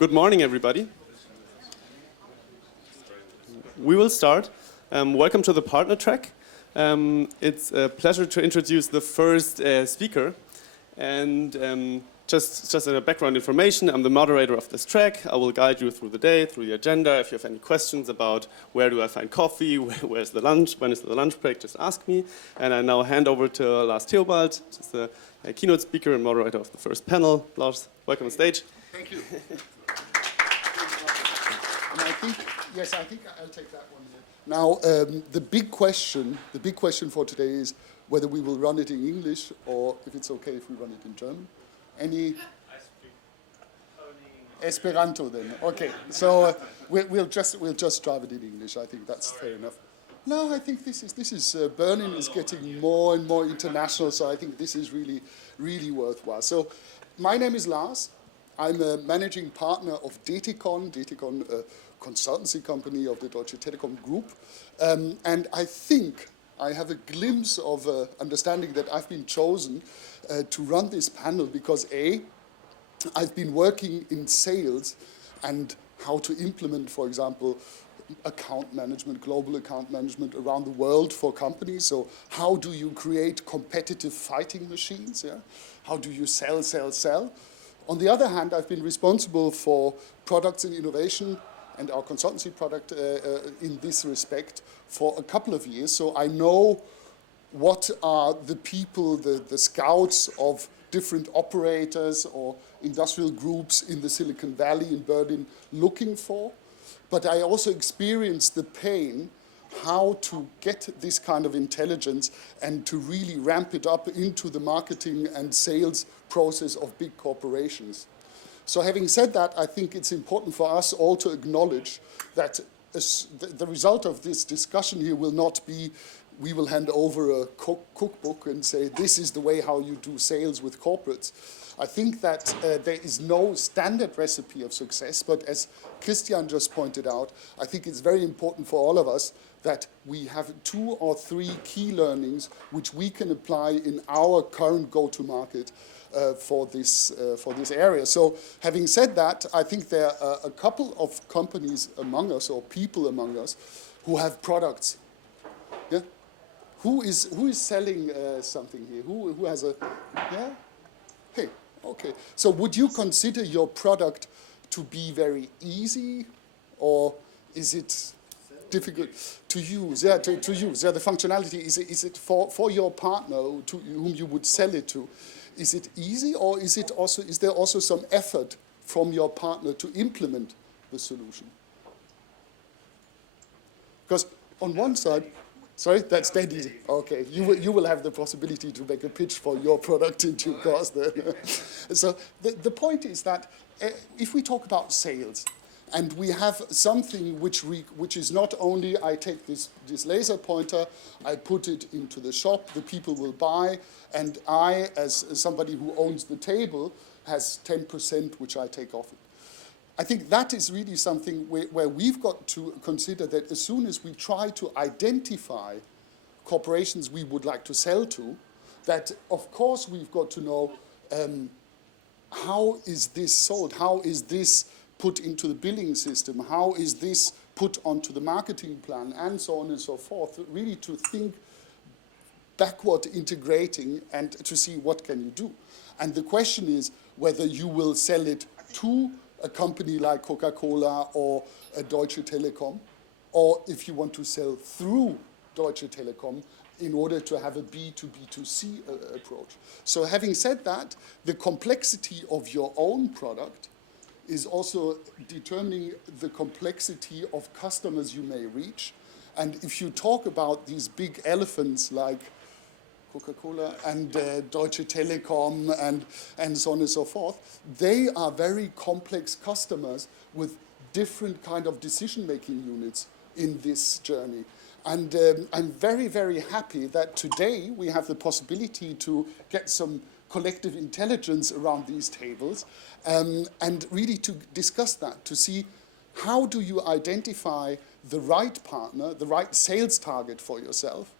Good morning, everybody. We will start. Welcome to the partner track. It's a pleasure to introduce the first speaker. And just a background information, I'm the moderator of this track. I will guide you through the day, through the agenda. If you have any questions about where do I find coffee, where's the lunch, when is the lunch break, just ask me. And I now hand over to Lars Thobaldt, just the keynote speaker and moderator of the first panel. Lars, welcome on stage. Thank you. And I think I'll take that one here. Now, the big question for today is whether we will run it in English or if it's okay if we run it in German. Any? I speak only Esperanto then. Okay, so we'll just drive it in English. I think that's fair enough. No, I think this is Berlin is getting more and more international, so I think this is really worthwhile. So, my name is Lars. I'm a managing partner of Detecon, a consultancy company of the Deutsche Telekom Group. And I think I have a glimpse of understanding that I've been chosen to run this panel because I've been working in sales and how to implement, for example, account management, global account management around the world for companies. So how do you create competitive fighting machines? Yeah? How do you sell? On the other hand, I've been responsible for products and innovation and our consultancy product in this respect for a couple of years. So I know what are the people, the scouts of different operators or industrial groups in the Silicon Valley in Berlin looking for. But I also experienced the pain how to get this kind of intelligence and to really ramp it up into the marketing and sales process of big corporations. So having said that, I think it's important for us all to acknowledge that the result of this discussion here will not be we will hand over a cookbook and say this is the way how you do sales with corporates. I think that there is no standard recipe of success, but as Christian just pointed out, I think it's very important for all of us that we have 2 or 3 key learnings which we can apply in our current go-to-market for this area. So having said that, I think there are a couple of companies among us or people among us who have products. Yeah? Who is selling something here? Who has a, yeah? Hey, okay. So would you consider your product to be very easy or is it difficult to use? Yeah, to use. Yeah, the functionality, is it for your partner to whom you would sell it to? Is it easy or is there also some effort from your partner to implement the solution? Because on one side, sorry, that's dead easy. Okay, you will have the possibility to make a pitch for your product in due course. So the point is that if we talk about sales, and we have something which is not only I take this laser pointer, I put it into the shop, the people will buy, and I, as somebody who owns the table, has 10% which I take off it. I think that is really something where we've got to consider that as soon as we try to identify corporations we would like to sell to, that of course we've got to know how is this sold, how is this put into the billing system, how is this put onto the marketing plan, and so on and so forth, really to think backward integrating and to see what can you do. And the question is whether you will sell it to a company like Coca-Cola or a Deutsche Telekom, or if you want to sell through Deutsche Telekom in order to have a B2B2C approach. So having said that, the complexity of your own product is also determining the complexity of customers you may reach. And if you talk about these big elephants like Coca-Cola and Deutsche Telekom and so on and so forth, they are very complex customers with different kind of decision-making units in this journey. And I'm very, very happy that today we have the possibility to get some collective intelligence around these tables and really to discuss that, to see how do you identify the right partner, the right sales target for yourself,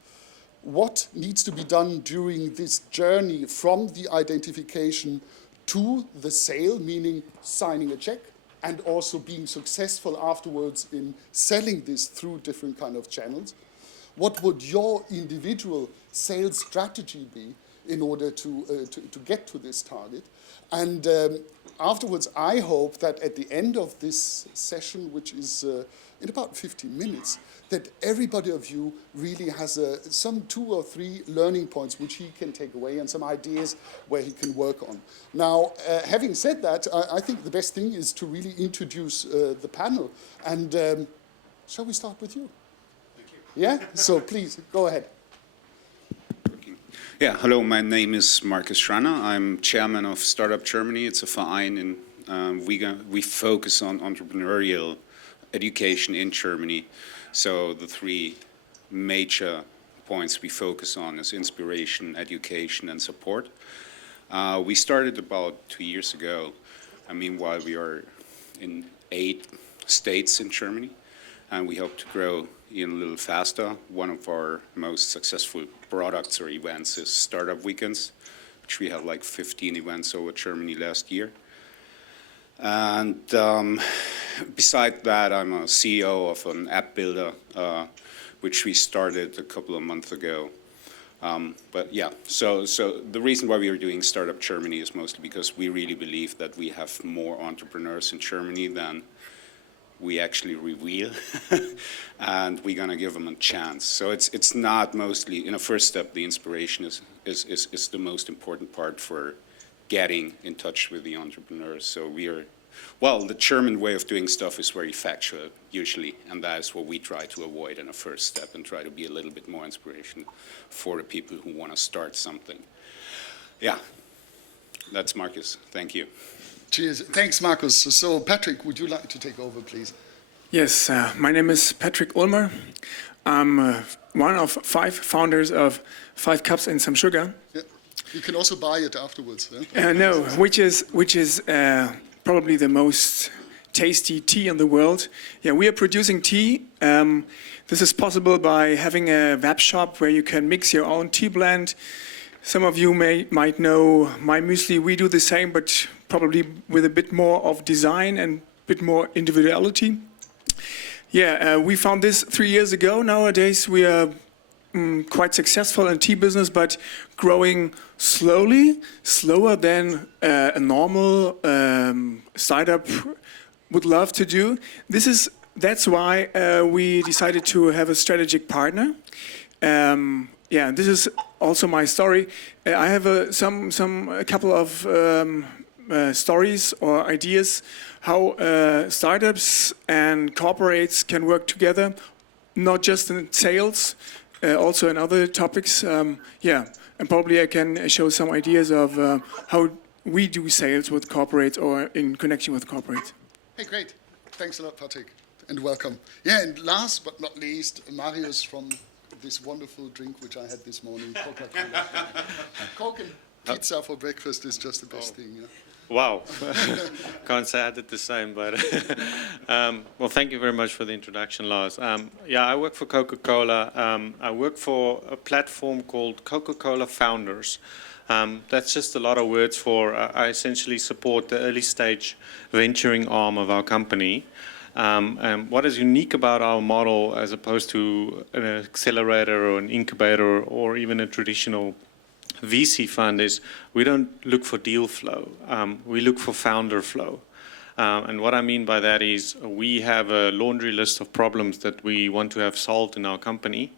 what needs to be done during this journey from the identification to the sale, meaning signing a check, and also being successful afterwards in selling this through different kind of channels. What would your individual sales strategy be in order to get to this target? And afterwards, I hope that at the end of this session, which is in about 15 minutes, that everybody of you really has some 2 or 3 learning points which he can take away and some ideas where he can work on. Now, having said that, I think the best thing is to really introduce the panel. And shall we start with you? Thank you. Yeah? So please, go ahead. Yeah, hello, my name is Markus Schranner. I'm chairman of Startup Germany. It's a Verein, and we focus on entrepreneurial education in Germany. So the 3 major points we focus on is inspiration, education, and support. We started about 2 years ago. Meanwhile, we are in 8 states in Germany, and we hope to grow even a little faster. One of our most successful products or events is Startup Weekends, which we had like 15 events over Germany last year. And beside that, I'm a CEO of an app builder, which we started a couple of months ago. But yeah, so the reason why we are doing Startup Germany is mostly because we really believe that we have more entrepreneurs in Germany than we actually reveal, and we're gonna give them a chance. So it's not mostly, in a first step, the inspiration is the most important part for getting in touch with the entrepreneurs. So the German way of doing stuff is very factual, usually, and that is what we try to avoid in a first step and try to be a little bit more inspiration for the people who wanna start something. Yeah, that's Markus, thank you. Cheers. Thanks, Markus. So, Patrick, would you like to take over, please? Yes, my name is Patrick Ulmer. I'm one of 5 founders of 5 Cups and Some Sugar. Yeah. You can also buy it afterwards. No, which is probably the most tasty tea in the world. Yeah, we are producing tea. This is possible by having a web shop where you can mix your own tea blend. Some of you might know My Muesli. We do the same, but probably with a bit more of design and a bit more individuality. Yeah, we found this 3 years ago. Nowadays we are quite successful in tea business, but growing slowly, slower than a normal startup would love to do. That's why we decided to have a strategic partner. Yeah, this is also my story. I have a couple of stories or ideas how startups and corporates can work together, not just in sales, also in other topics. Yeah, and probably I can show some ideas of how we do sales with corporates or in connection with corporates. Hey, great. Thanks a lot, Patrick, and welcome. Yeah, and last but not least, Marius from this wonderful drink which I had this morning, Coca. Coke and pizza for breakfast is just the best thing. Yeah? Wow. Can't say I did the same, but well, thank you very much for the introduction, Lars. Yeah, I work for Coca-Cola. I work for a platform called Coca-Cola Founders. That's just a lot of words for, I essentially support the early stage venturing arm of our company. And what is unique about our model as opposed to an accelerator or an incubator or even a traditional VC fund is we don't look for deal flow, we look for founder flow. And what I mean by that is we have a laundry list of problems that we want to have solved in our company.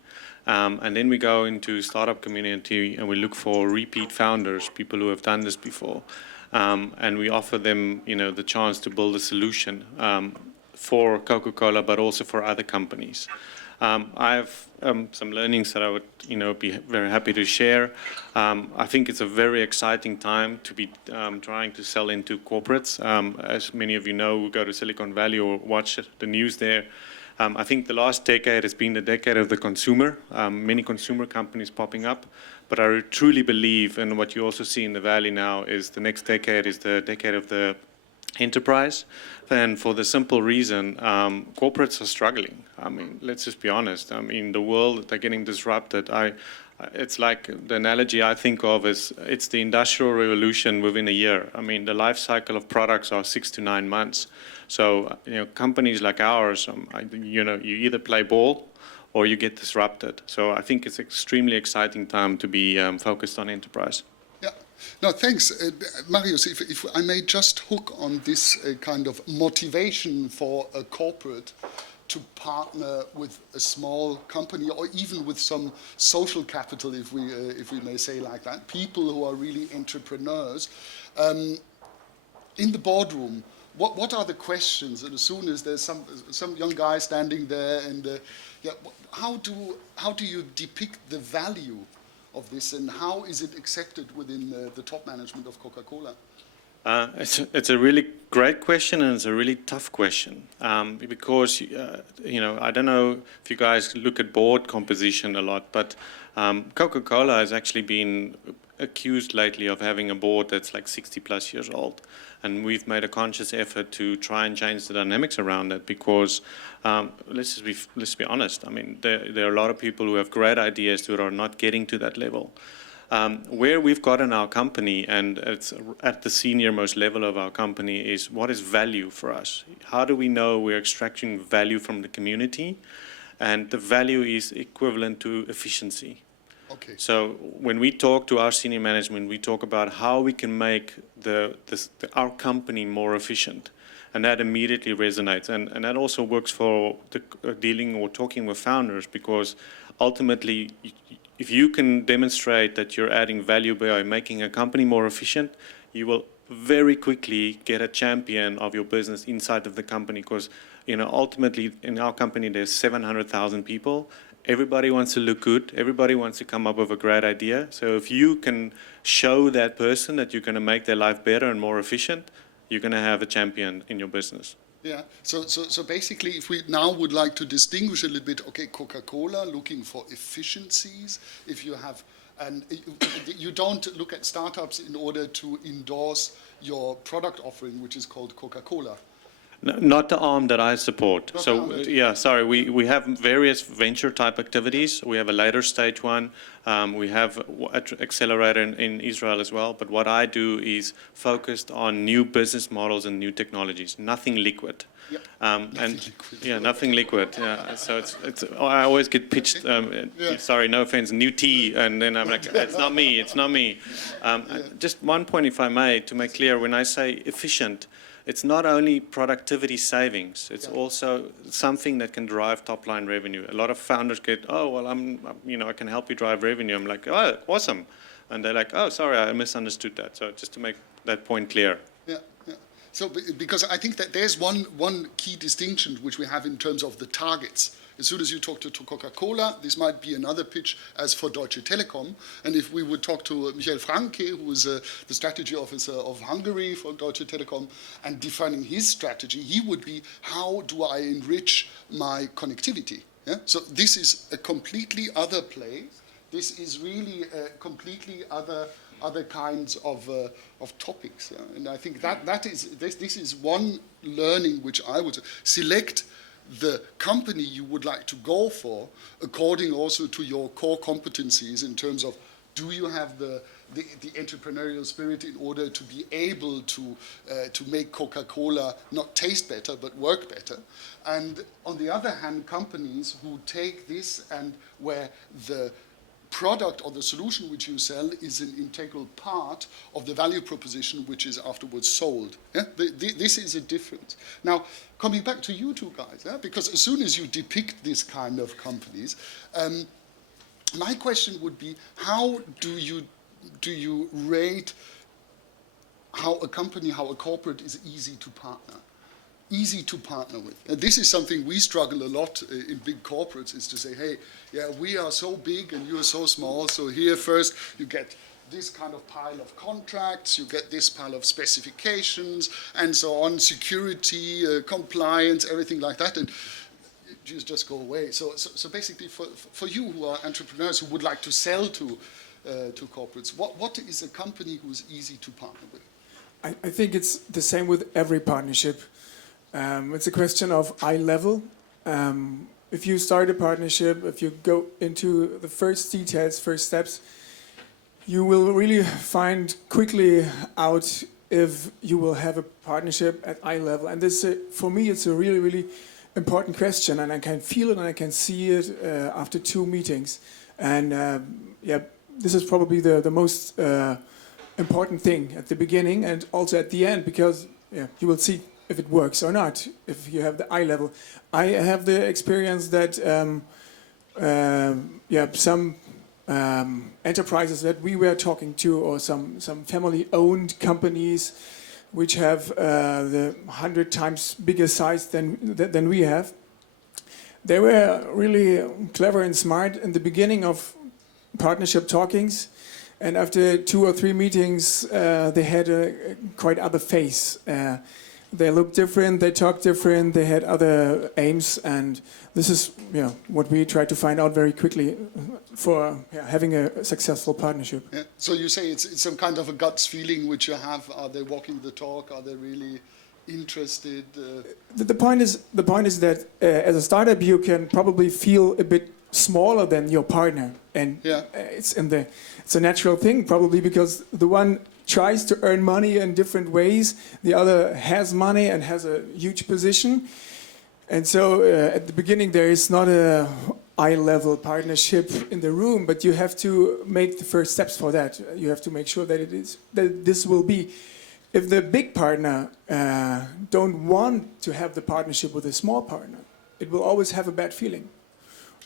And then we go into startup community and we look for repeat founders, people who have done this before. And we offer them, the chance to build a solution for Coca-Cola, but also for other companies. I have some learnings that I would, be very happy to share. I think it's a very exciting time to be trying to sell into corporates. As many of you know, who go to Silicon Valley or watch the news there. I think the last decade has been the decade of the consumer. Many consumer companies popping up. But I truly believe, and what you also see in the Valley now, is the next decade is the decade of the enterprise. And for the simple reason, corporates are struggling. I mean, let's just be honest. I mean, the world, they're getting disrupted. I it's like the analogy I think of is it's the industrial revolution within a year. I mean, the life cycle of products are 6 to 9 months. So, companies like ours, you either play ball or you get disrupted. So I think it's extremely exciting time to be focused on enterprise. Yeah. No, thanks. Marius, if I may just hook on this kind of motivation for a corporate to partner with a small company or even with some social capital, if we may say like that, people who are really entrepreneurs. In the boardroom, what are the questions? And as soon as there's some young guy standing there, and how do you depict the value of this, and how is it accepted within the top management of Coca-Cola? It's a really great question, and it's a really tough question because I don't know if you guys look at board composition a lot, but Coca-Cola has actually been accused lately of having a board that's like 60 plus years old, and we've made a conscious effort to try and change the dynamics around that because let's be honest. I mean, there are a lot of people who have great ideas who are not getting to that level. Where we've gotten our company, and it's at the senior most level of our company, is what is value for us? How do we know we're extracting value from the community? And the value is equivalent to efficiency. Okay. So when we talk to our senior management, we talk about how we can make our company more efficient. And that immediately resonates. And that also works for dealing or talking with founders, because ultimately, if you can demonstrate that you're adding value by making a company more efficient, you will very quickly get a champion of your business inside of the company. Because ultimately in our company there's 700,000 people. Everybody wants to look good. Everybody wants to come up with a great idea. So if you can show that person that you're going to make their life better and more efficient, you're going to have a champion in your business. Yeah, so basically, if we now would like to distinguish a little bit, okay, Coca-Cola looking for efficiencies, if you have, and you don't look at startups in order to endorse your product offering, which is called Coca-Cola. No, not the arm that I support. We have various venture type activities. We have a later stage one. We have an accelerator in Israel as well. But what I do is focused on new business models and new technologies. Nothing liquid. Yep. Nothing liquid. Yeah. So it's. I always get pitched. Sorry, no offense. New tea, and then I'm like, it's not me. It's not me. Just one point, if I may, to make clear. When I say efficient, it's not only productivity savings, it's also something that can drive top-line revenue. A lot of founders get, I can help you drive revenue. I'm like, oh, awesome. And they're like, oh, sorry, I misunderstood that. So just to make that point clear. Yeah. So because I think that there's one key distinction which we have in terms of the targets. As soon as you talk to Coca-Cola, this might be another pitch as for Deutsche Telekom. And if we would talk to Michael Franke, who is the strategy officer of Hungary for Deutsche Telekom, and defining his strategy, he would be, how do I enrich my connectivity? Yeah? So this is a completely other play. This is really a completely other kinds of topics. Yeah? And I think this is one learning which I would select the company you would like to go for, according also to your core competencies in terms of, do you have the entrepreneurial spirit in order to be able to make Coca-Cola not taste better but work better? And on the other hand, companies who take this and where the product or the solution which you sell is an integral part of the value proposition which is afterwards sold. Yeah? This is a difference. Now, coming back to you two guys, yeah? Because as soon as you depict this kind of companies, my question would be, how do you rate how a company, how a corporate is easy to partner? Easy to partner with. And this is something we struggle a lot in big corporates, is to say, hey, yeah, we are so big and you are so small, so here first you get this kind of pile of contracts, you get this pile of specifications, and so on, security, compliance, everything like that, and you just go away. So basically for you who are entrepreneurs who would like to sell to corporates, what is a company who is easy to partner with? I think it's the same with every partnership. It's a question of eye level. if you start a partnership, if you go into the first details, first steps, you will really find quickly out if you will have a partnership at eye level. And this, for me, it's a really, really important question, and I can feel it and I can see it after 2 meetings. And yeah, this is probably the most important thing at the beginning and also at the end, because yeah, you will see if it works or not, if you have the eye level. I have the experience that yeah, some enterprises that we were talking to, or some family-owned companies which have the 100 times bigger size than we have. They were really clever and smart in the beginning of partnership talkings, and after 2 or 3 meetings, they had a quite other face. They looked different, they talked different, they had other aims, and this is what we try to find out very quickly for having a successful partnership. Yeah. So you say it's some kind of a guts feeling which you have. Are they walking the talk? Are they really interested? The point is that as a startup you can probably feel a bit smaller than your partner, and it's a natural thing probably, because the one tries to earn money in different ways, the other has money and has a huge position, and so at the beginning there is not a eye-level partnership in the room, but you have to make the first steps for that. You have to make sure that this will be. If the big partner don't want to have the partnership with a small partner, it will always have a bad feeling.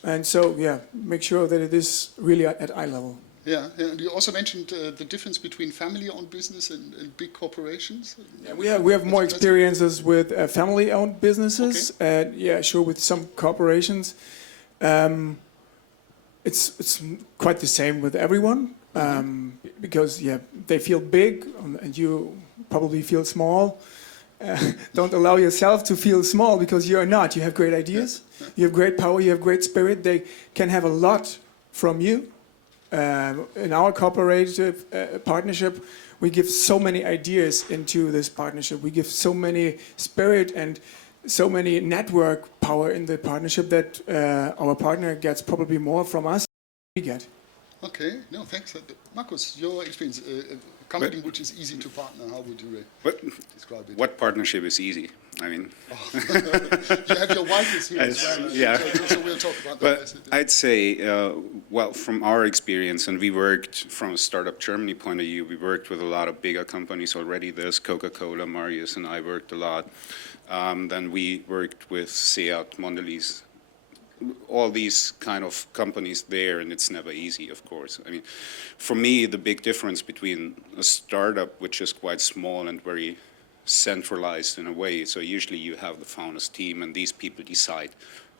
And so, yeah, make sure that it is really at eye level. Yeah, and you also mentioned the difference between family-owned business and big corporations. Yeah, we have more experiences with family-owned businesses, and yeah, sure, with some corporations. It's quite the same with everyone, because yeah, they feel big, and you probably feel small. Don't allow yourself to feel small, because you are not. You have great ideas, you have great power, you have great spirit. They can have a lot from you. In our cooperative partnership, we give so many ideas into this partnership. We give so many spirit and so many network power in the partnership that our partner gets probably more from us than we get. Okay, no, thanks. Markus, your experience, a company which is easy to partner, how would you describe it? What partnership is easy? I mean... You have your wife is here as well. Yeah. So we'll talk about that. But I'd say, well, from our experience, and we worked from a Startup Germany point of view, we worked with a lot of bigger companies already. There's Coca, Marius, and I worked a lot. Then we worked with Seat, Mondelez, all these kind of companies there, and it's never easy, of course. I mean, for me, the big difference between a startup, which is quite small and very centralized in a way, so usually you have the founders team and these people decide.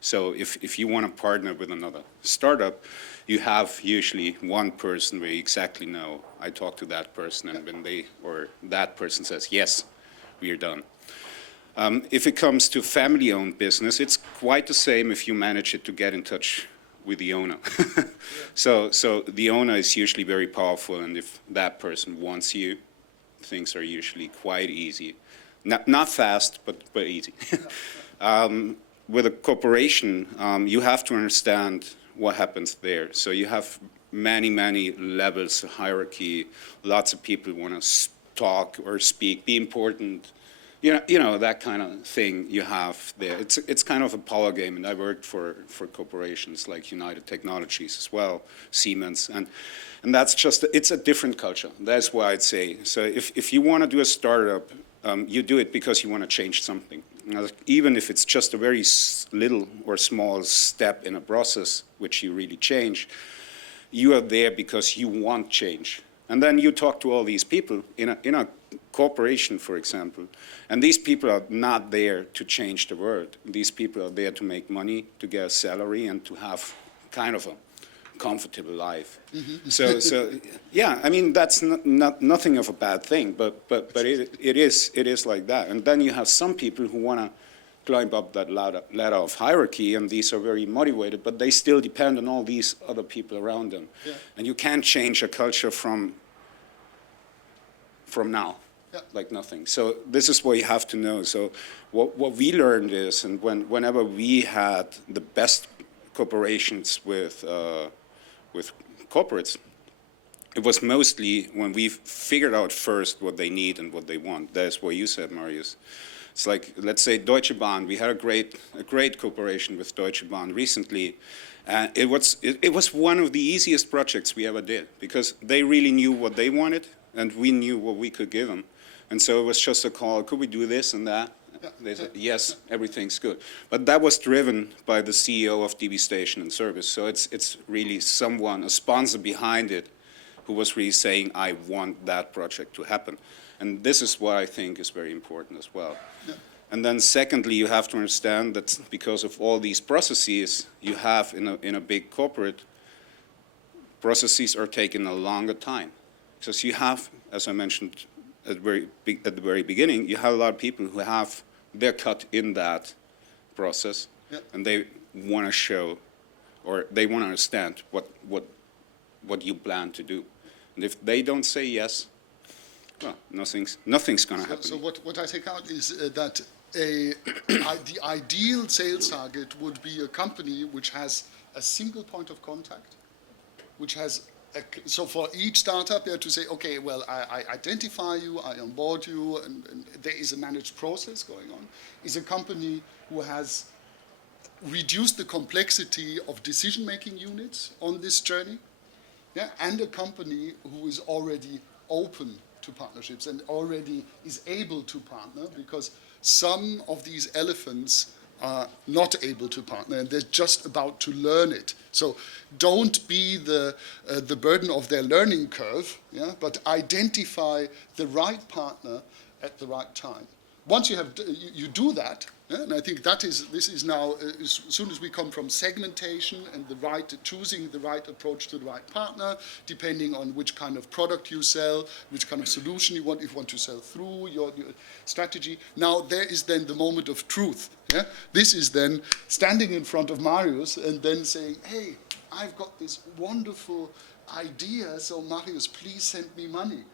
So if you want to partner with another startup, you have usually one person where you exactly know, I talk to that person, and when they, or that person says, yes, we are done. If it comes to family-owned business, it's quite the same if you manage it to get in touch with the owner. So the owner is usually very powerful, and if that person wants you, things are usually quite easy. Not fast, but easy. With a corporation, you have to understand what happens there. So you have many levels of hierarchy. Lots of people want to talk or speak, be important. You know, that kind of thing you have there. It's kind of a power game, and I worked for corporations like United Technologies as well, Siemens, and that's just, it's a different culture. That's why I'd say. So if you want to do a startup, you do it because you want to change something. Even if it's just a very little or small step in a process which you really change, you are there because you want change. And then you talk to all these people in a corporation, for example, and these people are not there to change the world. These people are there to make money, to get a salary, and to have kind of a comfortable life. Mm-hmm. So yeah, I mean, that's nothing of a bad thing, but it is like that. And then you have some people who want to climb up that ladder of hierarchy, and these are very motivated, but they still depend on all these other people around them. Yeah. And you can't change a culture from now. like nothing. So this is what you have to know. So what we learned is, and whenever we had the best cooperations with corporates, it was mostly when we figured out first what they need and what they want. That's what you said, Marius. It's like, let's say Deutsche Bahn. We had a great cooperation with Deutsche Bahn recently. It was one of the easiest projects we ever did, because they really knew what they wanted and we knew what we could give them. And so it was just a call, could we do this and that? They said, yes, everything's good. But that was driven by the CEO of DB Station and Service. So it's really someone, a sponsor behind it, who was really saying, I want that project to happen. And this is what I think is very important as well. Yeah. And then secondly, you have to understand that because of all these processes you have in a big corporate, processes are taking a longer time. Because you have, as I mentioned at the very beginning, you have a lot of people who have their cut in that process, yeah. And they want to show, or they want to understand what you plan to do. And if they don't say yes, well, nothing's going to happen. So what I take out is that the ideal sales target would be a company which has a single point of contact, which has so for each startup, you have to say, okay, well, I identify you, I onboard you, and there is a managed process going on. Is a company who has reduced the complexity of decision-making units on this journey, yeah, and a company who is already open to partnerships and already is able to partner, because some of these elephants are not able to partner and they're just about to learn it. So don't be the burden of their learning curve, yeah, but identify the right partner at the right time. Once you have you do that, yeah, and I think this is now as soon as we come from segmentation and choosing the right approach to the right partner, depending on which kind of product you sell, which kind of solution you want, if you want to sell through your strategy. Now there is then the moment of truth. Yeah? This is then standing in front of Marius and then saying, hey, I've got this wonderful idea, so Marius, please send me money.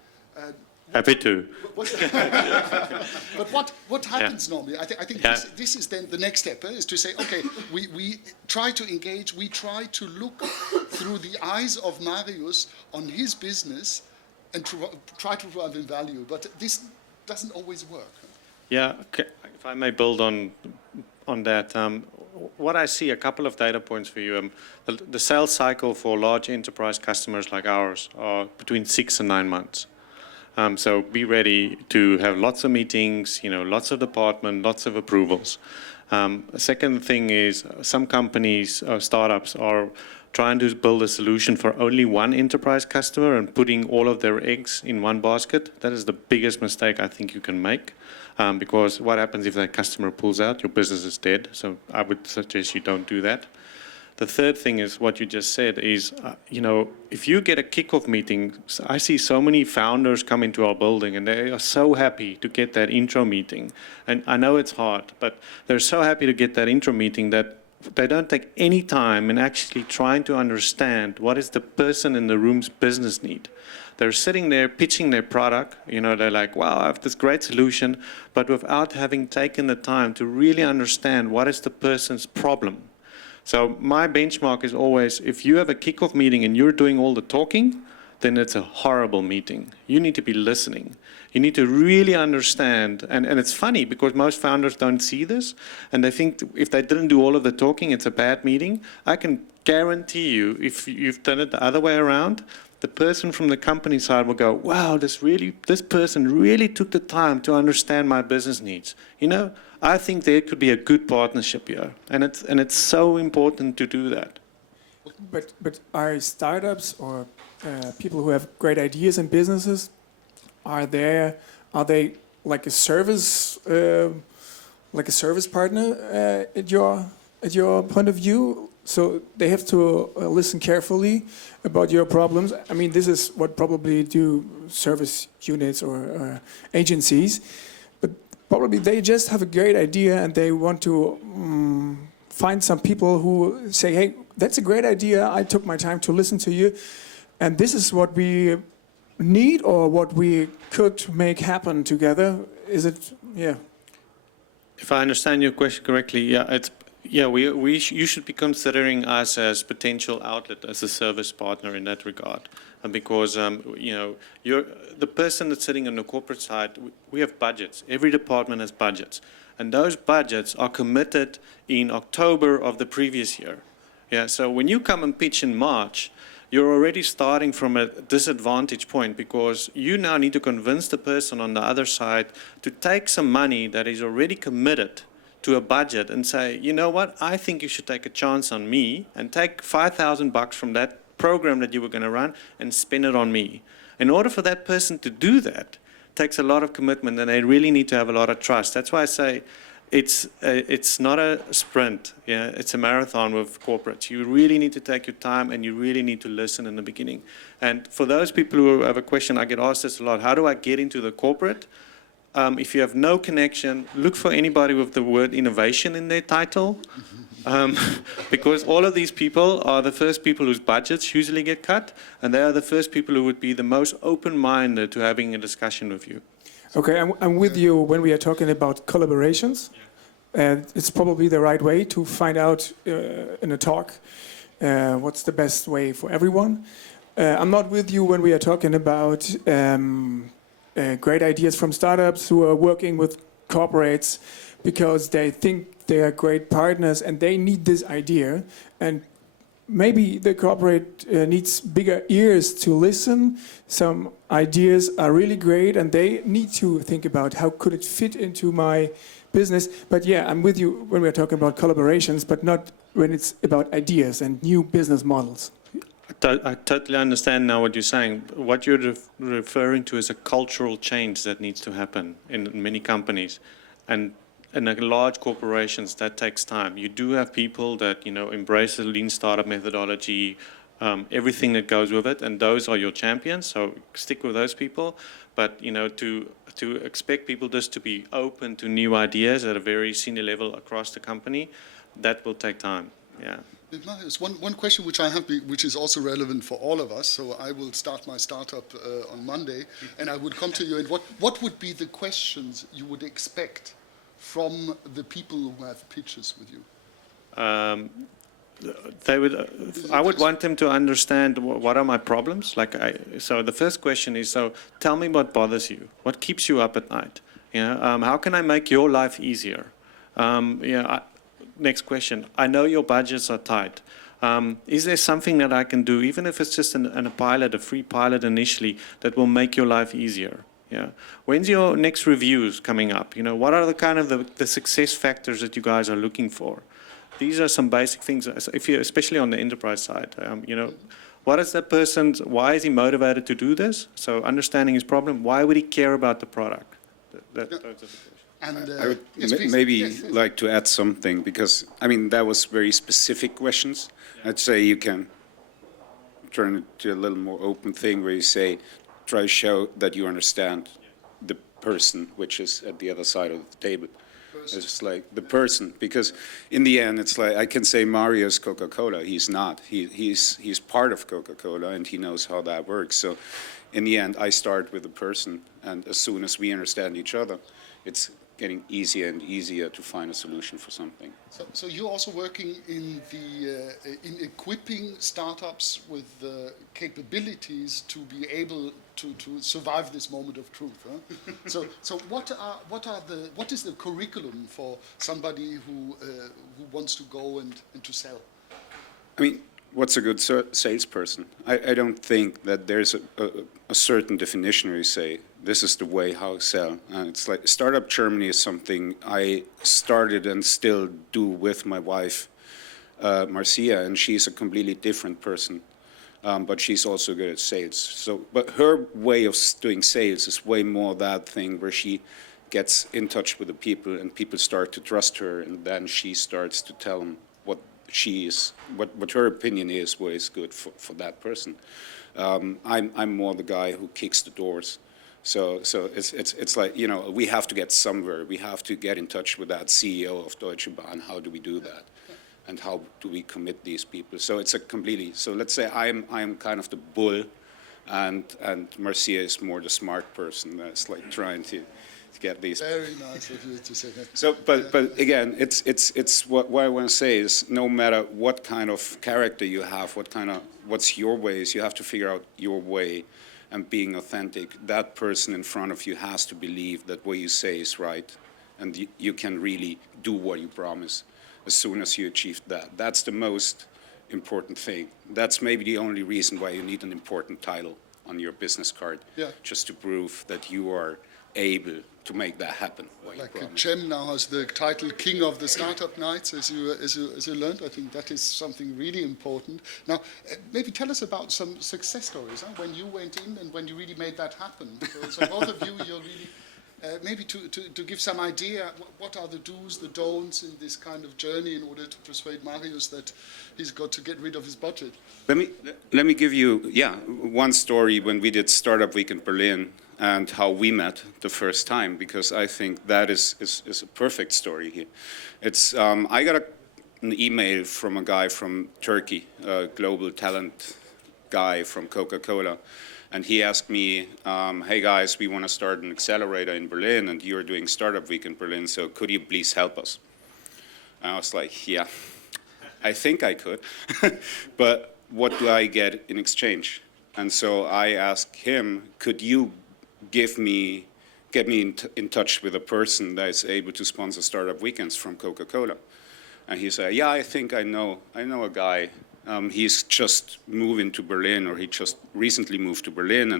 Happy to. But what happens normally? I think this is then the next step, is to say, okay, we try to engage, we try to look through the eyes of Marius on his business and try to provide him value. But this doesn't always work. Yeah, okay. If I may build on that, what I see, a couple of data points for you. The sales cycle for large enterprise customers like ours are between 6 and 9 months. So be ready to have lots of meetings, lots of departments, lots of approvals. Second thing is some companies, startups, are trying to build a solution for only one enterprise customer and putting all of their eggs in one basket. That is the biggest mistake I think you can make, because what happens if that customer pulls out? Your business is dead. So I would suggest you don't do that. The third thing is what you just said is, if you get a kickoff meeting, I see so many founders come into our building and they are so happy to get that intro meeting. And I know it's hard, but they're so happy to get that intro meeting that they don't take any time in actually trying to understand what is the person in the room's business need. They're sitting there pitching their product, they're like, wow, I have this great solution, but without having taken the time to really understand what is the person's problem. So my benchmark is always, if you have a kickoff meeting and you're doing all the talking, then it's a horrible meeting. You need to be listening. You need to really understand, and it's funny because most founders don't see this, and they think if they didn't do all of the talking, it's a bad meeting. I can guarantee you, if you've done it the other way around, the person from the company side will go, wow, this person really took the time to understand my business needs. I think there could be a good partnership here, and it's so important to do that. But are startups or people who have great ideas and businesses, are they like a service partner at your point of view? So they have to listen carefully about your problems. I mean, this is what probably do service units or agencies. Probably they just have a great idea and they want to find some people who say, hey, that's a great idea. I took my time to listen to you. And this is what we need or what we could make happen together? Is it, yeah. If I understand your question correctly, you should be considering us as potential outlet, as a service partner in that regard, and because you're the person that's sitting on the corporate side. We have budgets. Every department has budgets, and those budgets are committed in October of the previous year. Yeah, so when you come and pitch in March, you're already starting from a disadvantage point because you now need to convince the person on the other side to take some money that is already committed to a budget and say, you know what, I think you should take a chance on me and take $5,000 from that program that you were going to run and spend it on me. In order for that person to do that, takes a lot of commitment, and they really need to have a lot of trust. That's why I say it's not a sprint. Yeah, it's a marathon with corporates. You really need to take your time, and you really need to listen in the beginning. And for those people who have a question, I get asked this a lot: how do I get into the corporate? If you have no connection, look for anybody with the word innovation in their title, because all of these people are the first people whose budgets usually get cut, and they are the first people who would be the most open-minded to having a discussion with you. Okay, I'm with you when we are talking about collaborations. And it's probably the right way to find out in a talk what's the best way for everyone. I'm not with you when we are talking about great ideas from startups who are working with corporates because they think they are great partners and they need this idea. And maybe the corporate needs bigger ears to listen. Some ideas are really great and they need to think about how could it fit into my business. But yeah, I'm with you when we're talking about collaborations, but not when it's about ideas and new business models. I totally understand now what you're saying. What you're referring to is a cultural change that needs to happen in many companies. And in large corporations, that takes time. You do have people that embrace the lean startup methodology, everything that goes with it, and those are your champions. So stick with those people. But to expect people just to be open to new ideas at a very senior level across the company, that will take time. Yeah. Marius, one question which I have, which is also relevant for all of us. So I will start my startup on Monday, and I would come to you. And what would be the questions you would expect from the people who have pitches with you? I would want them to understand what are my problems. So the first question is, so tell me what bothers you, what keeps you up at night. How can I make your life easier? Next question. I know your budgets are tight. Is there something that I can do, even if it's just a free pilot initially, that will make your life easier? Yeah. When's your next reviews coming up? What are the success factors that you guys are looking for? These are some basic things. Especially on the enterprise side, what is that person's? Why is he motivated to do this? So understanding his problem. Why would he care about the product? Those are the questions. And, I would yes, maybe like to add something, because that was very specific questions. Yeah. I'd say you can turn it to a little more open thing where you say, try to show that you understand the person which is at the other side of the table. It's like the person, because in the end, it's like I can say Marius Coca-Cola. He's not. He's part of Coca-Cola, and he knows how that works. So in the end, I start with the person, and as soon as we understand each other, it's getting easier and easier to find a solution for something. So you're also working in equipping startups with the capabilities to be able to survive this moment of truth. Huh? So what is the curriculum for somebody who wants to go and to sell? What's a good salesperson? I don't think that there's a certain definition where you say, this is the way how to sell. It's like Startup Germany is something I started and still do with my wife, Marcia, and she's a completely different person, but she's also good at sales. But her way of doing sales is way more that thing where she gets in touch with the people and people start to trust her, and then she starts to tell them what her opinion is, what is good for that person. I'm more the guy who kicks the doors. So it's like, we have to get somewhere. We have to get in touch with that CEO of Deutsche Bahn. How do we do that? And how do we commit these people? So it's so let's say I'm kind of the bull, and Marcia is more the smart person that's like trying to get these. Very nice of you to say that. So, but again, it's what I want to say is no matter what kind of character you have, what's your ways, you have to figure out your way, and being authentic. That person in front of you has to believe that what you say is right, and you can really do what you promise. As soon as you achieve that, that's the most important thing. That's maybe the only reason why you need an important title on your business card, just to prove that you are able to make that happen. Like Cem now has the title King of the Startup Nights, as you learned. I think that is something really important. Now, maybe tell us about some success stories, when you went in and when you really made that happen. So both of you, you're really, maybe to give some idea, what are the do's, the don'ts in this kind of journey in order to persuade Marius that he's got to get rid of his budget? Let me give you, one story when we did Startup Week in Berlin, and how we met the first time, because I think that is a perfect story here. It's I got an email from a guy from Turkey, a global talent guy from Coca-Cola, and he asked me, hey guys, we want to start an accelerator in Berlin, and you're doing Startup Week in Berlin, so could you please help us? And I was like, yeah, I think I could, but what do I get in exchange? And so I asked him, could you get me in touch with a person that is able to sponsor startup weekends from Coca-Cola? And he said, yeah, I think I know a guy. He's just moving to Berlin, or he just recently moved to Berlin,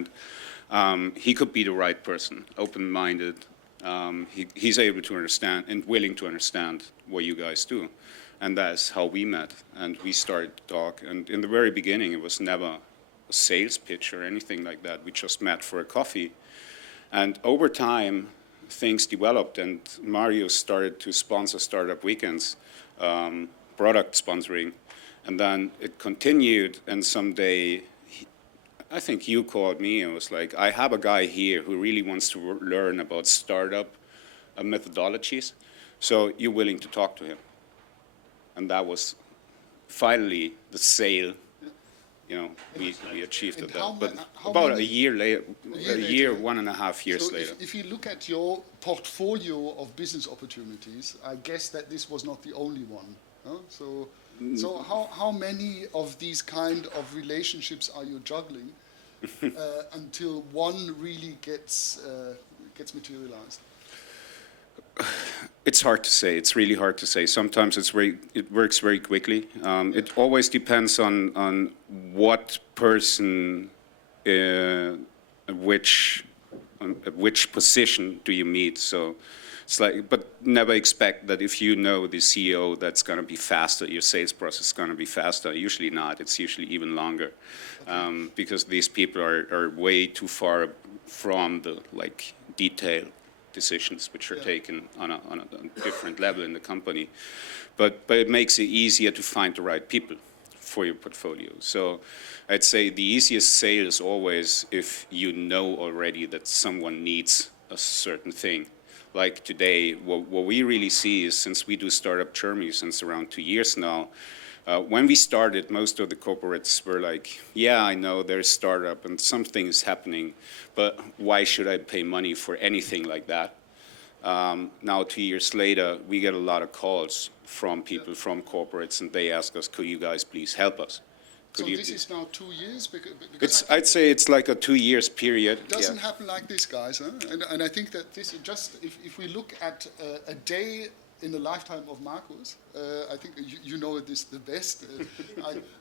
and he could be the right person, open-minded. He's able to understand and willing to understand what you guys do. And that's how we met, and we started to talk. And in the very beginning, it was never a sales pitch or anything like that. We just met for a coffee. And over time, things developed, and Marius started to sponsor startup weekends, product sponsoring, and then it continued. And someday, I think you called me and was like, I have a guy here who really wants to learn about startup methodologies, so you're willing to talk to him. And that was finally the sale. We achieved it. But about a year later, a year, 1.5 years later. If you look at your portfolio of business opportunities, I guess that this was not the only one. Huh? So how many of these kind of relationships are you juggling until one really gets materialized? It's hard to say. It's really hard to say. Sometimes it works very quickly. It always depends on what person, which position do you meet. So it's like, but never expect that if you know the CEO, that's going to be faster. Your sales process is going to be faster. Usually not. It's usually even longer, because these people are way too far from the detail decisions which are taken on a different level in the company. But it makes it easier to find the right people for your portfolio. So I'd say the easiest sale is always if you know already that someone needs a certain thing. Like today, what we really see is, since we do Startup Germany since around 2 years now, when we started, most of the corporates were like, yeah, I know there's startup and something is happening, but why should I pay money for anything like that? Now, 2 years later, we get a lot of calls from people, from corporates, and they ask us, could you guys please help us? So this is now 2 years? Because I'd say it's like a 2 years period. It doesn't happen like this, guys. Huh? And I think that this is just, if we look at a day in the lifetime of Markus, I think you know this the best.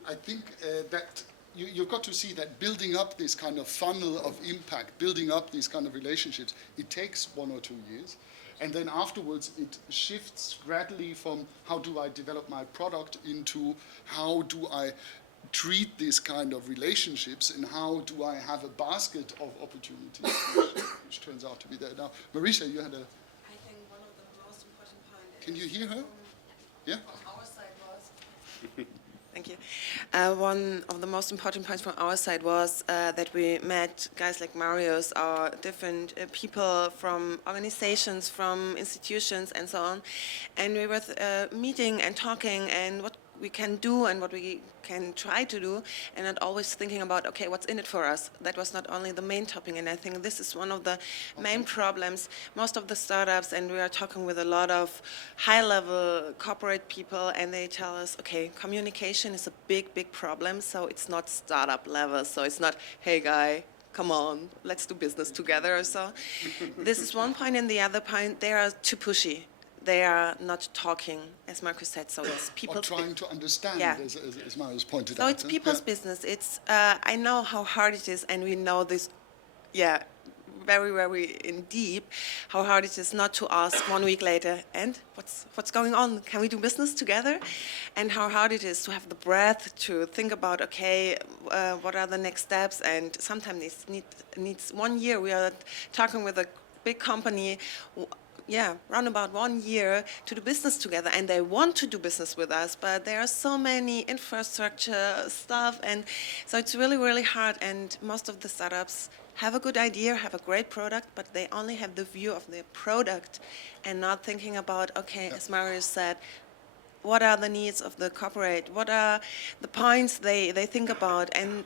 I think that you've got to see that building up this kind of funnel of impact, building up these kind of relationships, it takes 1 or 2 years. And then afterwards, it shifts gradually from how do I develop my product into how do I treat these kind of relationships and how do I have a basket of opportunities, which turns out to be there. Now, Marisa, you had a... Can you hear her? Yeah? From our side was... Thank you. One of the most important points from our side was that we met guys like Marius, or different people from organizations, from institutions and so on. And we were meeting and talking, and we can do and what we can try to do, and not always thinking about, okay, what's in it for us. That was not only the main topic, and I think this is one of the main problems. Most of the startups, and we are talking with a lot of high-level corporate people, and they tell us, okay, communication is a big, big problem, so it's not startup level, so it's not, hey, guy, come on, let's do business together or so. This is one point, and the other point, they are too pushy. They are not talking, as Markus said, so it's people... Or trying to understand, yeah. as Marius pointed so out. So it's people's business. It's I know how hard it is, and we know this, very, very in deep, how hard it is not to ask 1 week later, and what's going on? Can we do business together? And how hard it is to have the breath to think about, okay, what are the next steps? And sometimes it needs 1 year. We are talking with a big company, around about 1 year to do business together, and they want to do business with us, but there are so many infrastructure stuff, and so it's really, really hard. And most of the startups have a good idea, have a great product, but they only have the view of their product and not thinking about, okay, as Marius said, what are the needs of the corporate? What are the points they think about? And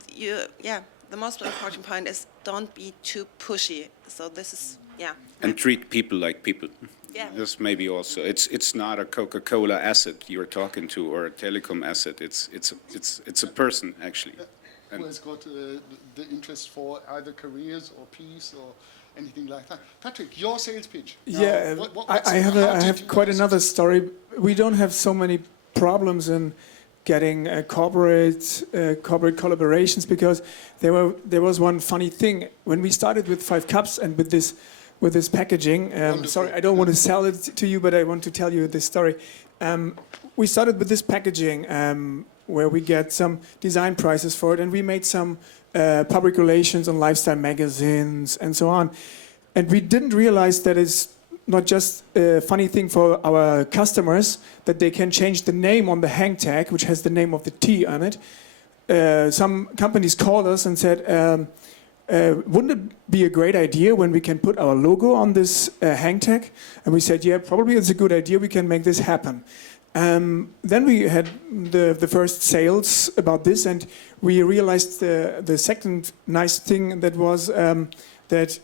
the most important point is don't be too pushy. So this is, And treat people like people. Yeah. This maybe also, it's not a Coca-Cola asset you're talking to or a telecom asset. It's a person actually. Who has got the interest for either careers or peace or anything like that. Patrick, your sales pitch. Yeah, I have quite another story. We don't have so many problems in getting corporate collaborations because there was one funny thing when we started with 5 cups and with this packaging. Sorry, I don't want to sell it to you, but I want to tell you this story. We started with this packaging where we get some design prizes for it, and we made some public relations on lifestyle magazines and so on. And we didn't realize that it's not just a funny thing for our customers, that they can change the name on the hang tag, which has the name of the tea on it. Some companies called us and said, wouldn't it be a great idea when we can put our logo on this hang tag? And we said, yeah, probably it's a good idea. We can make this happen. Then we had the first sales about this, and we realized the second nice thing that was that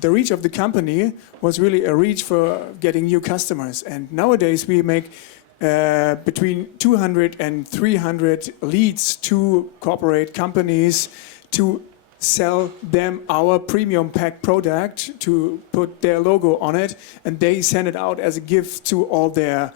the reach of the company was really a reach for getting new customers. And nowadays we make between 200 and 300 leads to corporate companies to sell them our premium pack product, to put their logo on it, and they send it out as a gift to all their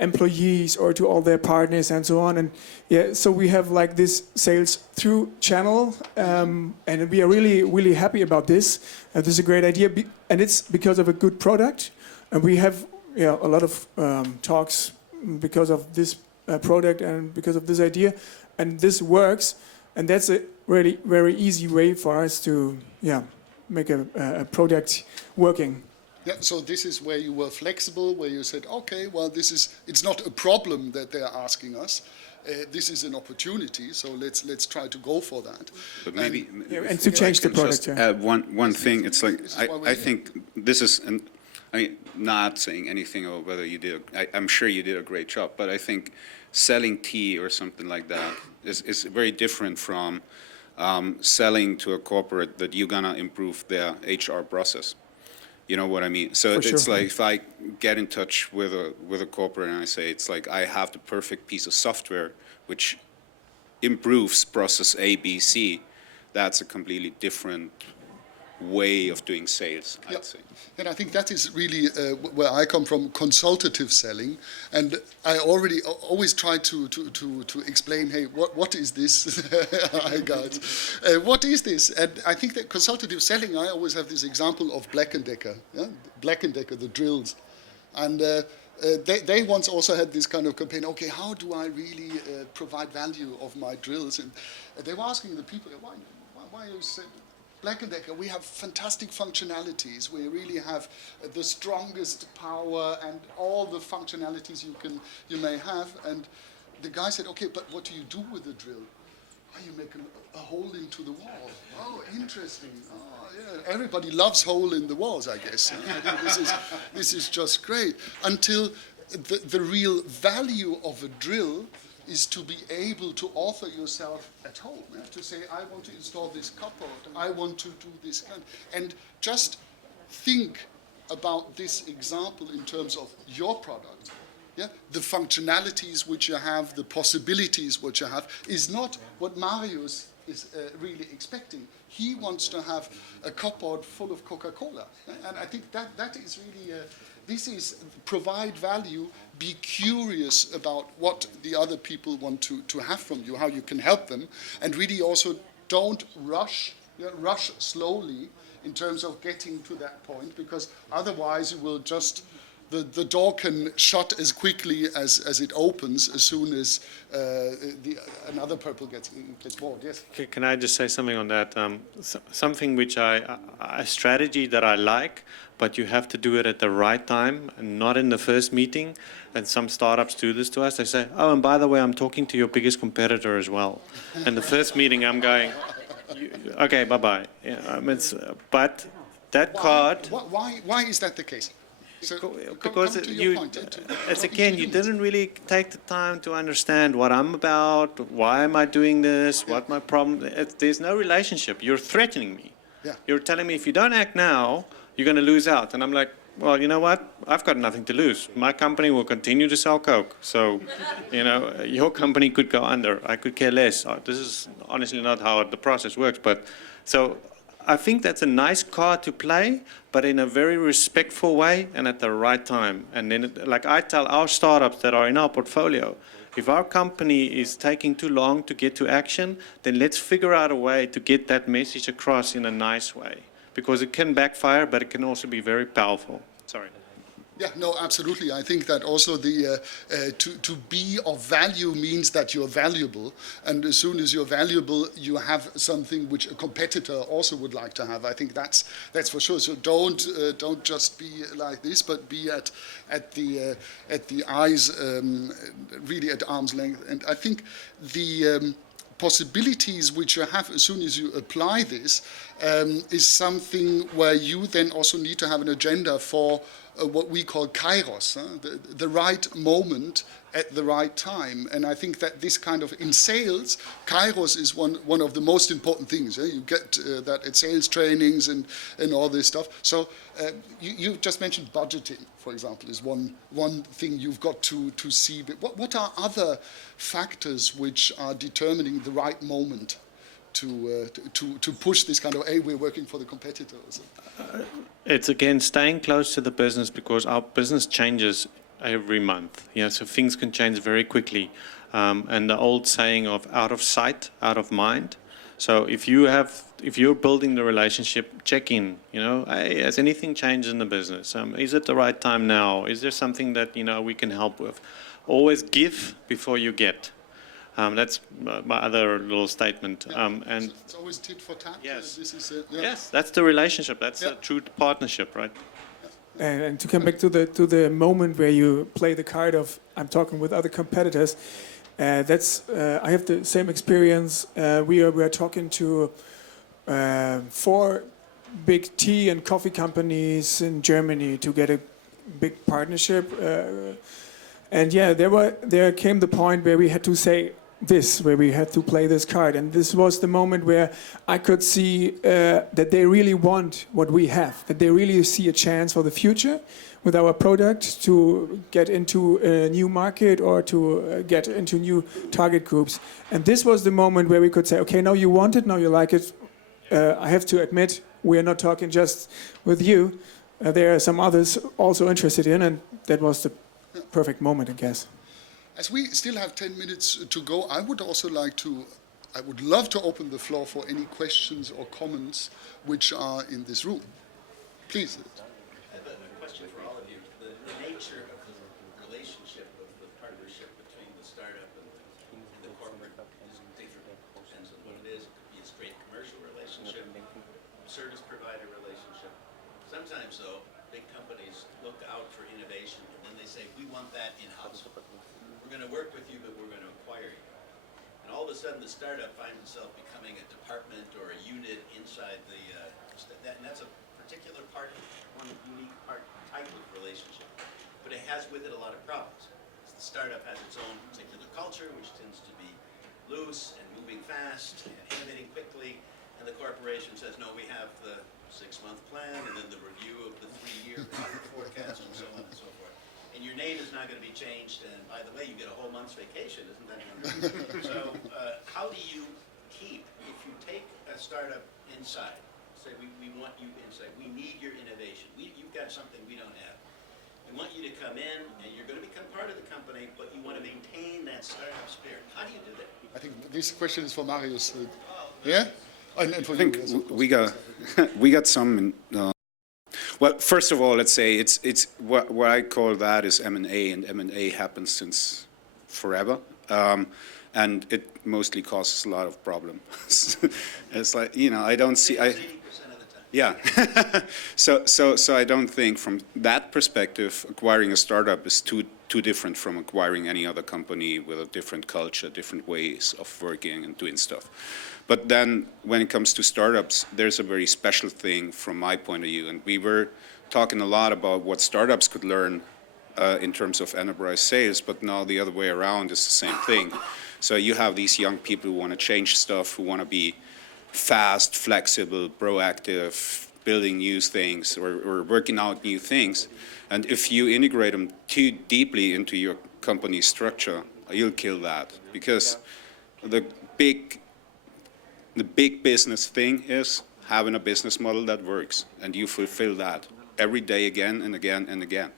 employees or to all their partners and so on. And so we have like this sales through channel, and we are really, really happy about this. This is a great idea, and it's because of a good product. And we have a lot of talks because of this product and because of this idea, and this works. And that's a really very easy way for us to make a product working. Yeah, so this is where you were flexible, where you said, okay, well, it's not a problem that they're asking us. This is an opportunity, so let's try to go for that. But maybe and to change the product. Just one thing, it's like I think this is, not saying anything about whether you did. I'm sure you did a great job, but I think selling tea or something like that is very different from selling to a corporate that you're gonna improve their HR process. You know what I mean? So it's like if I get in touch with a corporate and I say it's like I have the perfect piece of software which improves process A, B, C, that's a completely different way of doing sales, I'd say. And I think that is really where I come from, consultative selling. And I always try to explain, hey, what is this? Hi, guys. What is this? And I think that consultative selling, I always have this example of Black & Decker. Yeah? Black & Decker, the drills. And they once also had this kind of campaign, okay, how do I really provide value of my drills? And they were asking the people, why you say, Black & Decker, we have fantastic functionalities. We really have the strongest power and all the functionalities you may have. And the guy said, okay, but what do you do with the drill? Oh, you make a hole into the wall. Oh, interesting. Oh, yeah. Everybody loves hole in the walls, I guess. I think this is just great. Until the real value of a drill is to be able to author yourself at home, to say, I want to install this cupboard, I want to do this, and just think about this example in terms of your product. Yeah? The functionalities which you have, the possibilities which you have, is not what Marius is really expecting. He wants to have a cupboard full of Coca-Cola. And I think that is really, this is provide value, be curious about what the other people want to have from you, how you can help them, and really also don't rush, rush slowly in terms of getting to that point, because otherwise you will just, the door can shut as quickly as it opens as soon as another purple gets bored. Yes. Can I just say something on that? Something which a strategy that I like, but you have to do it at the right time and not in the first meeting. And some startups do this to us. They say, oh, and by the way, I'm talking to your biggest competitor as well. And the first meeting I'm going, okay, bye-bye. Yeah, but that card... Why is that the case? So because it's again, you didn't really take the time to understand what I'm about, why am I doing this, what my problem. There's no relationship. You're threatening me. Yeah. You're telling me if you don't act now, you're going to lose out. And I'm like, well, you know what? I've got nothing to lose. My company will continue to sell Coke. So, your company could go under. I could care less. This is honestly not how the process works. But so I think that's a nice card to play, but in a very respectful way and at the right time. And then, like I tell our startups that are in our portfolio, if our company is taking too long to get to action, then let's figure out a way to get that message across in a nice way. Because it can backfire, but it can also be very powerful. Sorry. Yeah, no, absolutely. I think that also to be of value means that you're valuable, and as soon as you're valuable, you have something which a competitor also would like to have. I think that's for sure. So don't just be like this, but be at the eyes, really at arm's length. And I think the possibilities which you have as soon as you apply this is something where you then also need to have an agenda for what we call kairos, the right moment at the right time. And I think that this kind of, in sales, kairos is one of the most important things. You get that at sales trainings and all this stuff. So you just mentioned budgeting, for example, is one thing you've got to see. But what are other factors which are determining the right moment to push this kind of, hey, we're working for the competitors? It's again staying close to the business, because our business changes every month. Yeah, so things can change very quickly. And the old saying of out of sight, out of mind. So if you're building the relationship, check in. Hey, has anything changed in the business? Is it the right time now? Is there something that we can help with? Always give before you get. That's my other little statement. And it's always tit for tat. Yes. This is Yes, that's the relationship. That's a true partnership, right? And to come back to the moment where you play the card of I'm talking with other competitors, that's I have the same experience. We are talking to 4 big tea and coffee companies in Germany to get a big partnership. And yeah, there came the point where we had to say this, where we had to play this card. And this was the moment where I could see that they really want what we have, that they really see a chance for the future with our product to get into a new market or to get into new target groups. And this was the moment where we could say, okay, now you want it, now you like it. I have to admit, we are not talking just with you. There are some others also interested in, and that was the perfect moment, I guess. As we still have 10 minutes to go, I would love to open the floor for any questions or comments which are in this room. Please. I have a question for all of you. The nature of the relationship, of the partnership between the startup and the corporate is different. Depends on what it is. It could be a straight commercial relationship, service provider relationship. Sometimes, though, big companies look out for innovation and then they say, we want that in-house. We're going to work with you, but we're going to acquire you. And all of a sudden, the startup finds itself becoming a department or a unit inside the, and that's a particular part, one unique type of relationship. But it has with it a lot of problems. It's the startup has its own particular culture, which tends to be loose and moving fast and innovating quickly, and the corporation says, no, we have the 6-month plan and then the review of the 3-year profit forecast and so on and so forth. And your name is not going to be changed, and by the way, you get a whole month's vacation, isn't that wonderful? So how do you keep, if you take a startup inside, say we want you inside, we need your innovation, you've got something we don't have. We want you to come in, and you're going to become part of the company, but you want to maintain that startup spirit. How do you do that? I think this question is for Marius. Yeah? And for I think you, yes, of course. we got we got some. Well, first of all, let's say it's what I call that is M&A, and M&A happens since forever, and it mostly causes a lot of problems. It's like, you know, I don't see. 80% of the time. Yeah. so I don't think from that perspective, acquiring a startup is too different from acquiring any other company with a different culture, different ways of working and doing stuff. But then when it comes to startups, there's a very special thing from my point of view. And we were talking a lot about what startups could learn in terms of enterprise sales, but now the other way around is the same thing. So you have these young people who want to change stuff, who want to be fast, flexible, proactive, building new things or working out new things. And if you integrate them too deeply into your company structure, you'll kill that. Because the big business thing is having a business model that works, and you fulfill that every day again and again and again.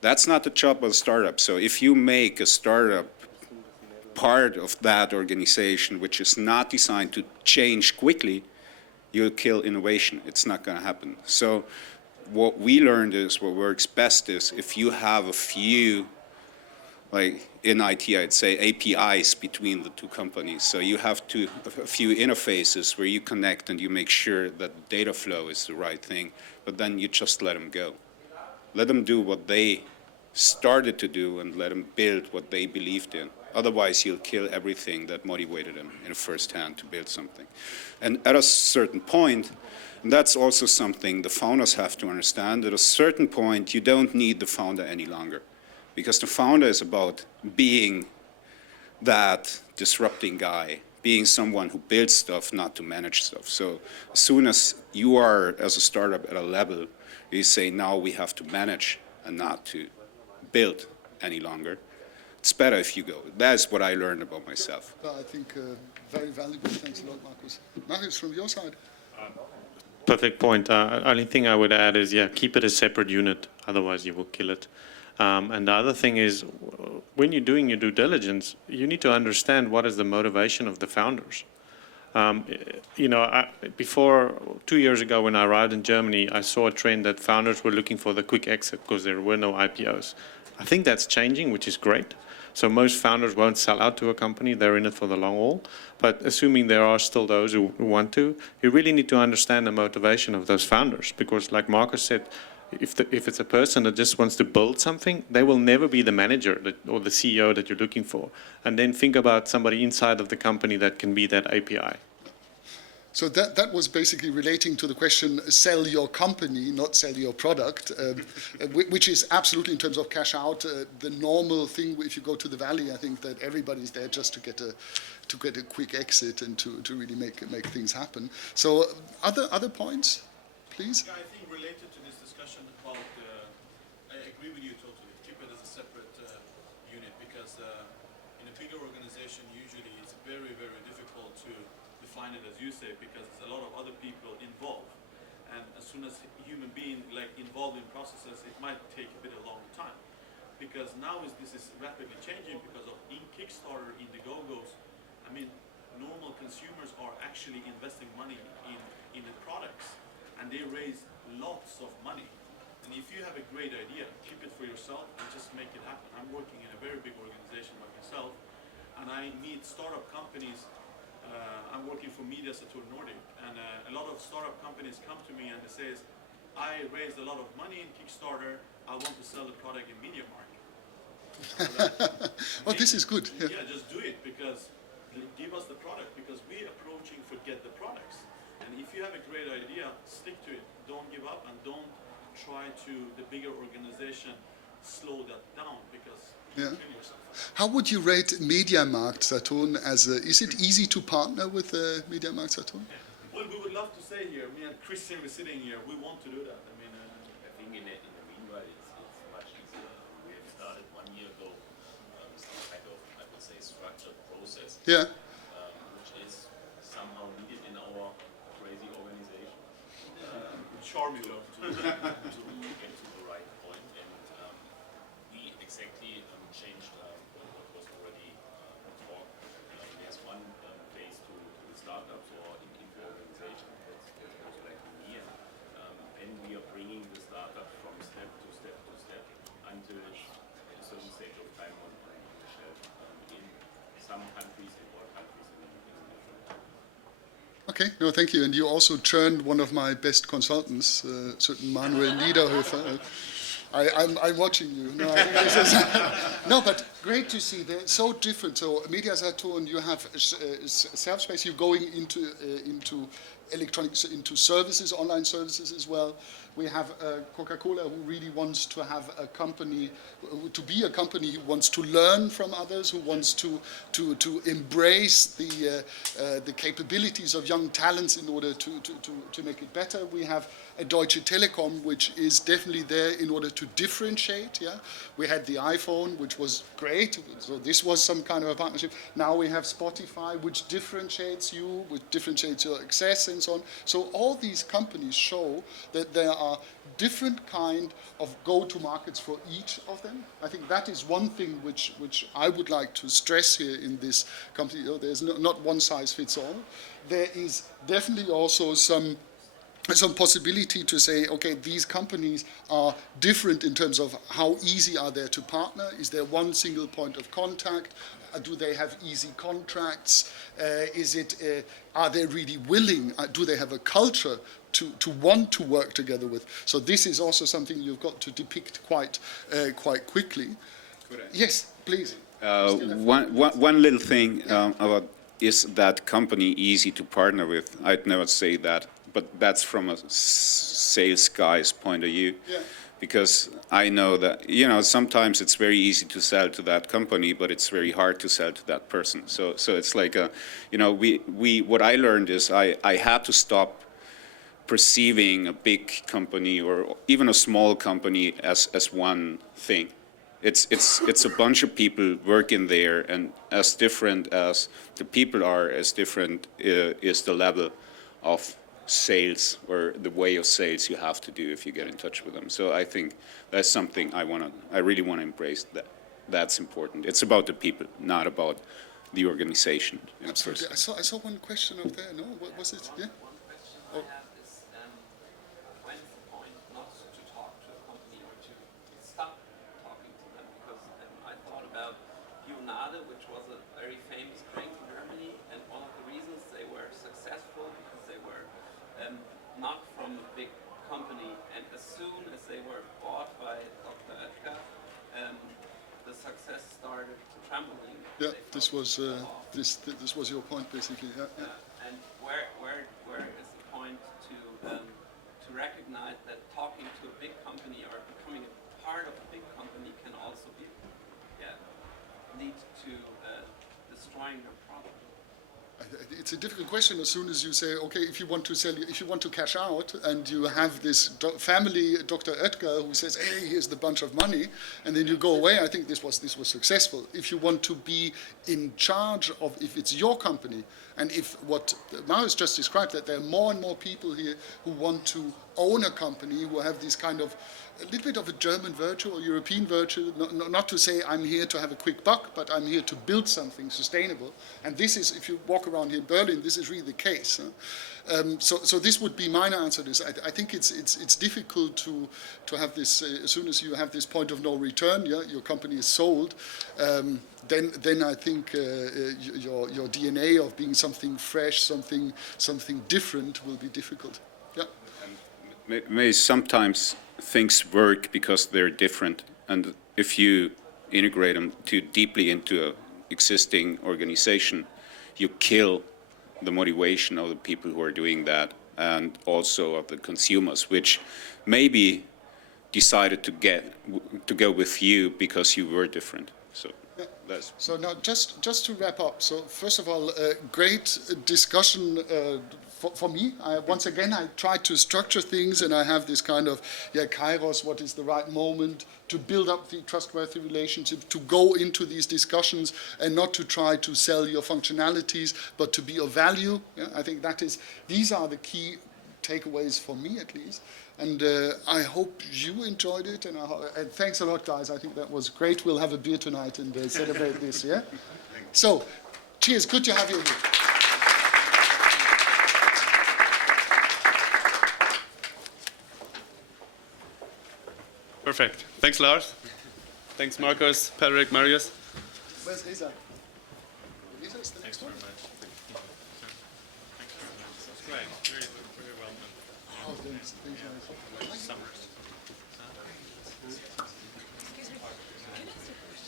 That's not the job of a startup. So if you make a startup part of that organization which is not designed to change quickly, you'll kill innovation. It's not going to happen. So what we learned is what works best is if you have a few, like in IT, I'd say APIs between the two companies. So you have a few interfaces where you connect and you make sure that data flow is the right thing, but then you just let them go. Let them do what they started to do and let them build what they believed in. Otherwise, you'll kill everything that motivated them in first hand to build something. And at a certain point, and that's also something the founders have to understand, at a certain point, you don't need the founder any longer. Because the founder is about being that disrupting guy, being someone who builds stuff, not to manage stuff. So as soon as you are, as a startup, at a level, you say, now we have to manage and not to build any longer. It's better if you go. That's what I learned about myself. I think very valuable. Thanks a lot, Markus. Marius, from your side. Perfect point. Only thing I would add is, yeah, keep it a separate unit. Otherwise, you will kill it. And the other thing is, when you're doing your due diligence, you need to understand what is the motivation of the founders. You know, before 2 years ago when I arrived in Germany, I saw a trend that founders were looking for the quick exit because there were no IPOs. I think that's changing, which is great. So most founders won't sell out to a company, they're in it for the long haul. But assuming there are still those who want to, you really need to understand the motivation of those founders. Because like Markus said, if it's a person that just wants to build something, they will never be the manager or the CEO that you're looking for. And then think about somebody inside of the company that can be that API. So that was basically relating to the question, sell your company, not sell your product, which is absolutely, in terms of cash out, the normal thing. If you go to the Valley, I think that everybody's there just to get a quick exit and to really make things happen. So other points, please? Yeah, I think related to this discussion about, I agree with you totally, keep it as a separate unit, because in a bigger organization, usually it's very, very difficult to define it as you say, because there's a lot of other people involved. And as soon as a human being like involved in processes, it might take a bit of a long time. Because now this is rapidly changing because of Kickstarter, Indiegogos. I mean, normal consumers are actually investing money in the products, and they raise lots of money. And if you have a great idea, keep it for yourself and just make it happen. I'm working in a very big organization by myself, and I meet startup companies. I'm working for Media Saturn Nordic, and a lot of startup companies come to me and they say, I raised a lot of money in Kickstarter, I want to sell the product in MediaMarkt. Oh, this is good. Yeah, just do it, because give us the product, because we're approaching forget the products. And if you have a great idea, stick to it. Don't give up, and don't try to, the bigger organization, slow that down, because Yeah. How would you rate MediaMarkt Saturn as a, is it easy to partner with MediaMarkt Saturn? Well, we would love to say here, me and Christian are sitting here, we want to do that. I mean, I think in the meanwhile it's much easier. We have started 1 year ago some kind of, I would say, structured process, Yeah. which is somehow needed in our crazy organization charming though. to get to the right point. And we exactly changed what was already talked. There's one phase to the startups or into organization. That's also like me. And we are bringing the startup from step to step to step until a certain stage of time on the shelf in some countries, in all countries, in different. Okay, no, thank you. And you also turned one of my best consultants, certain Manuel Niederhöfer. I'm watching you. No, I think this is no, but great to see. They're so different. So Media Saturn, you have self-space. You're going into electronics, into services, online services as well. We have Coca-Cola, who really wants to have a company, to be a company who wants to learn from others, who wants to embrace the capabilities of young talents in order to make it better. We have a Deutsche Telekom, which is definitely there in order to differentiate. Yeah, we had the iPhone, which was great. So this was some kind of a partnership. Now we have Spotify, which differentiates you, which differentiates your access and so on. So all these companies show that there are different kind of go-to-markets for each of them. I think that is one thing which I would like to stress here in this company. You know, there's not one size fits all. There is definitely also some possibility to say, okay, these companies are different in terms of how easy are they to partner. Is there one single point of contact? Do they have easy contracts? Are they really willing? Do they have a culture to want to work together with? So this is also something you've got to depict quite quickly. Could I? Yes, please. One little thing about is that company easy to partner with? I'd never say that, but that's from a sales guy's point of view. Yeah. Because I know that, you know, sometimes it's very easy to sell to that company, but it's very hard to sell to that person. So it's like, you know, what I learned is I had to stop perceiving a big company or even a small company as one thing. It's a bunch of people working there, and as different as the people are, as different is the level of sales or the way of sales you have to do if you get in touch with them. So I think that's something I really want to embrace. That's important. It's about the people, not about the organization. Absolutely. I saw one question up there. No, what was it? Yeah. One question I have is, when's the point not to talk to a company or to stop talking to them? Because I thought about Unade, which was a very famous drink in Germany, and one of the reasons they were successful because they were not from a big company, and as soon as they were bought by Dr. Oetker, the success started trembling. Yeah, this was your point basically. Yeah, yeah. And where is the point to recognize that talking to a big company or becoming a part of a big company can also be lead to destroying your product? It's a difficult question. As soon as you say, okay, if you want to sell, if you want to cash out, and you have this family, Dr. Oetker, who says, "Hey, here's the bunch of money," and then you go away. I think this was successful. If you want to be in charge of, if it's your company, and if what Marius just described, that there are more and more people here who want to own a company, who have this kind of a little bit of a German virtue or European virtue, not to say I'm here to have a quick buck, but I'm here to build something sustainable. And this is, if you walk around here in Berlin, this is really the case. So this would be my answer to this. I think it's difficult to have this, as soon as you have this point of no return, yeah, your company is sold, then I think your DNA of being something fresh, something different will be difficult. Yeah. Maybe sometimes things work because they're different, and if you integrate them too deeply into an existing organization, you kill the motivation of the people who are doing that, and also of the consumers, which maybe decided to go with you because you were different. That's So now, just to wrap up. So first of all, great discussion for me. Once again, I tried to structure things, and I have this kind of kairos. What is the right moment to build up the trustworthy relationship? To go into these discussions and not to try to sell your functionalities, but to be of value. Yeah, I think these are the key takeaways for me, at least. And I hope you enjoyed it, and thanks a lot, guys. I think that was great. We'll have a beer tonight and celebrate this, yeah? So, cheers. Good to have you here. Perfect. Thanks, Lars. Thanks, Markus, Patrick, Marius. Where's Lisa? Lisa's the next one? Great. Very well done. Oh, thanks.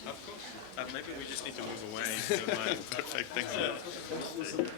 Of course. Maybe we just need to move away. Perfect. Thanks a lot.